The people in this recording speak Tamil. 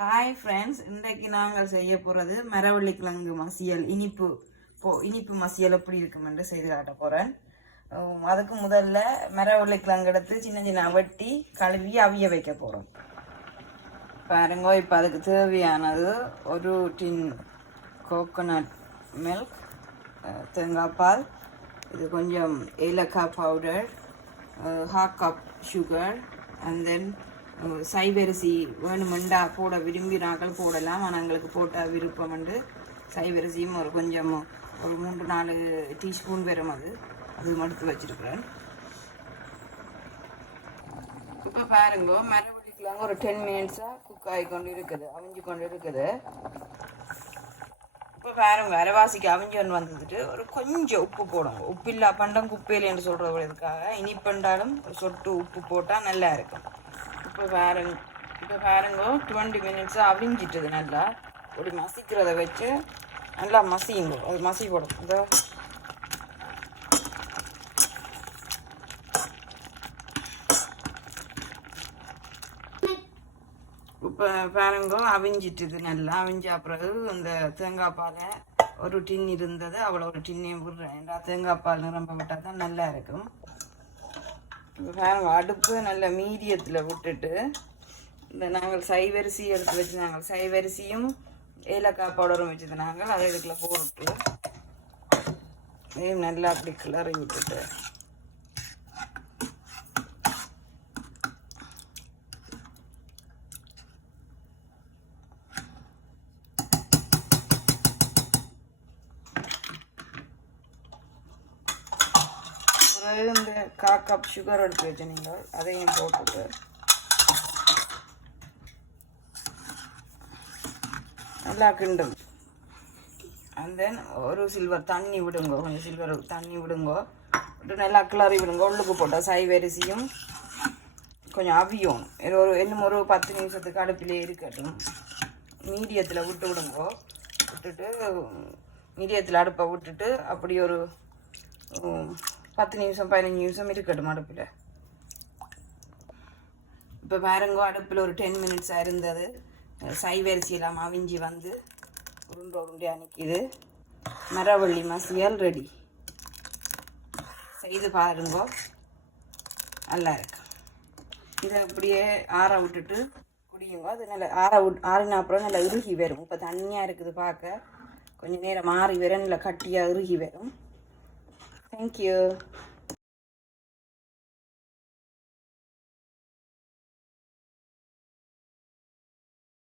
ஹாய் ஃப்ரெண்ட்ஸ், இன்றைக்கு நாங்கள் செய்ய போகிறது மரவள்ளிக்கிழங்கு மசியல். இனிப்பு மசியல் எப்படி இருக்குமென்று செய்து காட்ட போகிறேன். அதுக்கு முதல்ல மரவள்ளிக்கிழங்கு எடுத்து சின்ன சின்ன வெட்டி கழுவி அவிய வைக்க போகிறோம். பாருங்க, இப்போ அதுக்கு தேவையானது ஒரு டின் கோகோனட் மில்க், தேங்காய் பால், இது கொஞ்சம் ஏலக்காய் powder, 1/2 cup sugar, and then சைவரிசி வேணுமெண்டா போட விரும்பினாக்கள் போடலாம். ஆனால் எங்களுக்கு போட்டால் விருப்பம் உண்டு. சைவரிசியும் ஒரு கொஞ்சம் ஒரு 3-4 டீஸ்பூன் வரும். அது மடுத்து வச்சுருக்கிறேன். இப்போ பாருங்க, மரவள்ளிக்கிழங்கு ஒரு 10 மினிட்ஸாக குக் ஆகி கொண்டு இருக்குது, அவிஞ்சு கொண்டு இருக்குது. இப்போ பாருங்க, அரைவாசிக்கு அவிஞ்சு வந்துட்டு ஒரு கொஞ்சம் உப்பு போடுங்க. உப்பு இல்லா பண்டம் குப்பையில் என்று சொல்கிறவர்களுக்காக இனிப்பண்டாலும் ஒரு சொட்டு உப்பு போட்டால் நல்லா இருக்கும். இப்போ பாருங்க 20 மினிட்ஸாக அவிஞ்சிட்டுது. நல்லா ஒரு மசிக்கிறத வச்சு நல்லா மசியுங்க. அது மசி போடும். இப்போ பாருங்க அவிஞ்சிட்டுது. நல்லா அவிஞ்ச பிறகு இந்த தேங்காய் பாலை ஒரு டின் இருந்தது, அவ்வளோ ஒரு டின்னையும் விடுறேன். தேங்காய் பால் நிரம்ப விட்டால் தான் நல்லா இருக்கும். இப்போ பாருங்க, அடுப்பு நல்ல மீடியத்தில் விட்டுட்டு இந்த நாங்கள் சைவரிசி எடுத்து வச்சு, நாங்கள் சைவரிசியும் ஏலக்காய் பவுடரும் வச்சது நாங்கள் அதை இதுக்குள்ள போட்டு இதையும் நல்லா அப்படி கிளறி விட்டுட்டு இந்த 1/4 கப் சுகர் எடுத்து வச்சு நீங்கள் அதையும் போட்டுட்டு நல்லா கிண்டும். அண்ட் தென் ஒரு சில்வர் தண்ணி விடுங்க, கொஞ்சம் சில்வர் தண்ணி விடுங்க, விட்டு நல்லா கிளறி விடுங்க. உள்ளுக்கு போட்டால் சைவரிசியும் கொஞ்சம் அவியும். இன்னும் ஒரு 10 நிமிஷத்துக்கு அடுப்பிலே இருக்கட்டும். மீடியத்தில் விடுங்க. விட்டுட்டு மீடியத்தில் அடுப்பை விட்டுட்டு அப்படி ஒரு 10 நிமிஷம் 15 நிமிஷம் இருக்கட்டும் அடுப்பில். இப்போ பாருங்க, அடுப்பில் ஒரு 10 மினிட்ஸாக இருந்தது. சைவரிசி எல்லாம் அவிஞ்சி வந்து உருண்டையாக நிற்கிது. மரவள்ளி மசியல் ரெடி. செய்து பாருங்க, நல்லா இருக்கு. இதை அப்படியே ஆற விட்டுட்டு குடியுங்க. அது நல்லா ஆறின அப்புறம் நல்லா இறுகி வரும். இப்போ தண்ணியாக இருக்குது பார்க்க, கொஞ்சம் நேரம் மாறி வரும், நல்லா கட்டியாக இறுகி வரும். தேங்க்யூ.